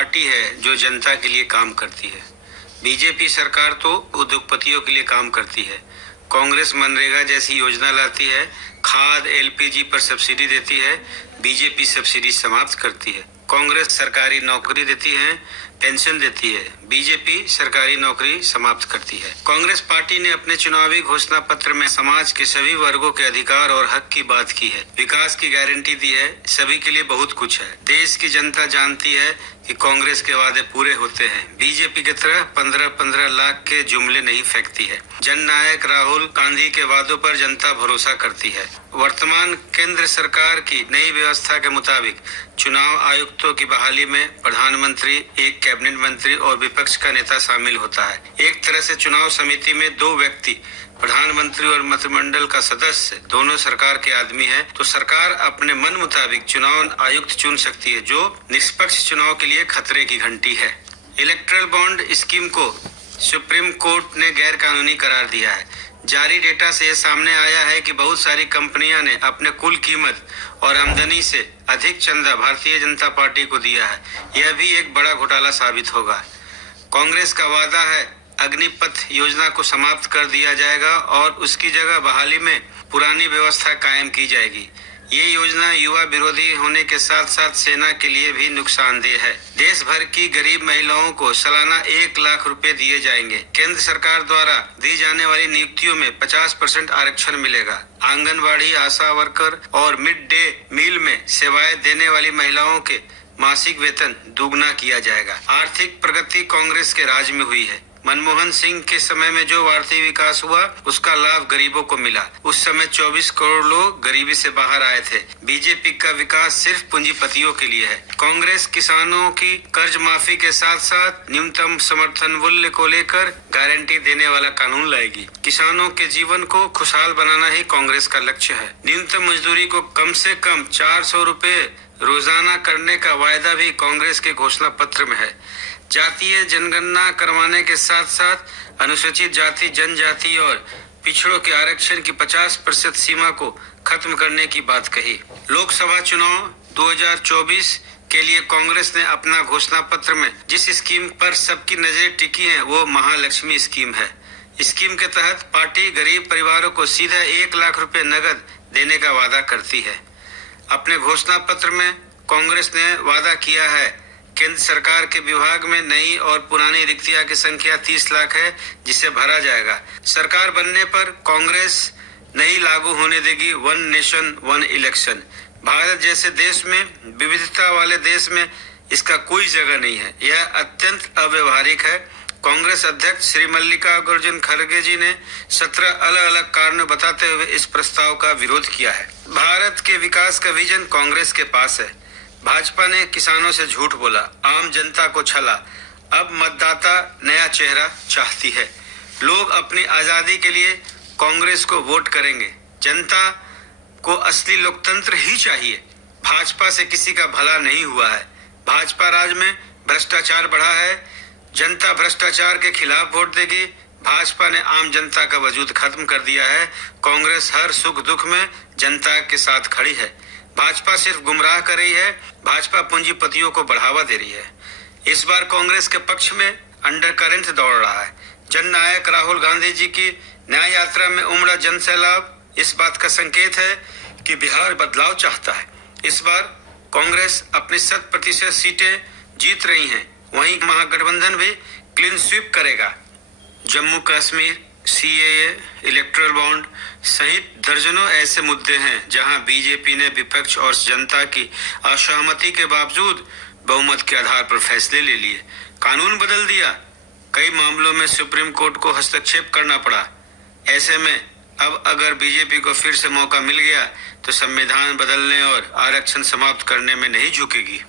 Party है जो जनता के लिए काम करती है। बीजेपी सरकार तो उद्योगपतियों के लिए काम करती है। कांग्रेस मनरेगा जैसी योजना लाती है, खाद एलपीजी पर सब्सिडी देती है। बीजेपी सब्सिडी समाप्त करती है। कांग्रेस सरकारी नौकरी देती है, पेंशन देती है। बीजेपी सरकारी नौकरी समाप्त करती है। कांग्रेस पार्टी ने अपने चुनावी घोषणा पत्र में समाज के सभी वर्गों के अधिकार और हक की बात की है, विकास की गारंटी दी है। सभी के लिए बहुत कुछ है। देश की जनता जानती है कि कांग्रेस के वादे पूरे होते हैं। बीजेपी की तरह 15-15 लाख के जुमले नहीं फेंकती है। जननायक राहुल गांधी के वादों पर जनता भरोसा करती है। वर्तमान केंद्र सरकार की नई व्यवस्था के मुताबिक चुनाव आयुक्तों की बहाली में प्रधानमंत्री, एक कैबिनेट मंत्री और विपक्ष का नेता शामिल होता है। एक तरह से चुनाव समिति में दो व्यक्ति, प्रधानमंत्री और मंत्रिमंडल का सदस्य, दोनों सरकार के आदमी हैं, तो सरकार अपने मन मुताबिक चुनाव आयुक्त चुन सकती है, जो निष्पक्ष चुनाव के लिए खतरे की घंटी है। इलेक्ट्रल बॉन्ड स्कीम को सुप्रीम कोर्ट ने गैर कानूनी करार दिया है। जारी डेटा से यह सामने आया है कि बहुत सारी कंपनियां ने अपने कुल कीमत और आमदनी से अधिक चंदा भारतीय जनता पार्टी को दिया है। यह भी एक बड़ा घोटाला साबित होगा। कांग्रेस का वादा है अग्निपथ योजना को समाप्त कर दिया जाएगा और उसकी जगह बहाली में पुरानी व्यवस्था कायम की जाएगी। ये योजना युवा विरोधी होने के साथ साथ सेना के लिए भी नुकसानदेह है। देश भर की गरीब महिलाओं को सालाना 1 लाख रुपए दिए जाएंगे। केंद्र सरकार द्वारा दी जाने वाली नियुक्तियों में 50% आरक्षण मिलेगा। आंगनबाड़ी, आशा वर्कर और मिड डे मील में सेवाएं देने वाली महिलाओं के मासिक वेतन दुगना किया जाएगा। आर्थिक प्रगति कांग्रेस के राज में हुई है। मनमोहन सिंह के समय में जो आर्थिक विकास हुआ, उसका लाभ गरीबों को मिला। उस समय 24 करोड़ लोग गरीबी से बाहर आए थे। बीजेपी का विकास सिर्फ पूंजीपतियों के लिए है। कांग्रेस किसानों की कर्ज माफी के साथ साथ न्यूनतम समर्थन मूल्य को लेकर गारंटी देने वाला कानून लाएगी। किसानों के जीवन को खुशहाल बनाना ही कांग्रेस का लक्ष्य है। न्यूनतम मजदूरी को कम से कम 400 रुपए रोजाना करने का वायदा भी कांग्रेस के घोषणा पत्र में है। जातीय जनगणना करवाने के साथ साथ अनुसूचित जाति, जनजाति और पिछड़ों के आरक्षण की 50% सीमा को खत्म करने की बात कही। लोकसभा चुनाव 2024 के लिए कांग्रेस ने अपना घोषणा पत्र में जिस स्कीम पर सबकी नजरें टिकी हैं, वो महालक्ष्मी स्कीम है। स्कीम के तहत पार्टी गरीब परिवारों को सीधा 1 लाख रुपए नगद देने का वादा करती है। अपने घोषणा पत्र में कांग्रेस ने वादा किया है केंद्र सरकार के विभाग में नई और पुरानी रिक्तियां की संख्या 30 लाख है, जिसे भरा जाएगा। सरकार बनने पर कांग्रेस नहीं लागू होने देगी one nation one election. Bharat जैसे देश में, विविधता वाले देश में इसका कोई जगह नहीं है। यह अत्यंत अव्यवहारिक है। कांग्रेस अध्यक्ष श्री मल्लिकार्जुन खड़गे जी ने 17 अलग अलग कारण बताते हुए इस प्रस्ताव का विरोध किया है। भारत के विकास का विजन कांग्रेस के पास है। भाजपा ने किसानों से झूठ बोला, आम जनता को छला। अब मतदाता नया चेहरा चाहती है। लोग अपनी आजादी के लिए कांग्रेस को वोट करेंगे। जनता को असली लोकतंत्र ही चाहिए। भाजपा से किसी का भला नहीं हुआ है। भाजपा राज में भ्रष्टाचार बढ़ा है। जनता भ्रष्टाचार के खिलाफ वोट देगी। भाजपा ने आम जनता का वजूद खत्म कर दिया है। कांग्रेस हर सुख दुख में जनता के साथ खड़ी है। भाजपा सिर्फ गुमराह कर रही है। भाजपा पूंजीपतियों को बढ़ावा दे रही है। इस बार कांग्रेस के पक्ष में अंडरकरेंट दौड़ रहा है। जननायक राहुल गांधी जी की न्याय यात्रा में उमड़ा जन सैलाब इस बात का संकेत है कि बिहार बदलाव चाहता है। इस बार कांग्रेस अपनी 100% सीटें जीत रही हैं। वहीं महागठबंधन भी क्लीन स्वीप करेगा। Jammu Kashmir, CAA, erectile bond सहित दर्जनों ऐसे मुद्दे हैं जहां बीजेपी ने विपक्ष और जनता की असहमति के बावजूद बहुमत के आधार पर फैसले ले लिए, कानून बदल दिया। कई मामलों में सुप्रीम कोर्ट को हस्तक्षेप करना पड़ा। ऐसे में अब अगर बीजेपी को फिर से मौका मिल गया तो संविधान बदलने और आरक्षण समाप्त करने में नहीं झुकेगी।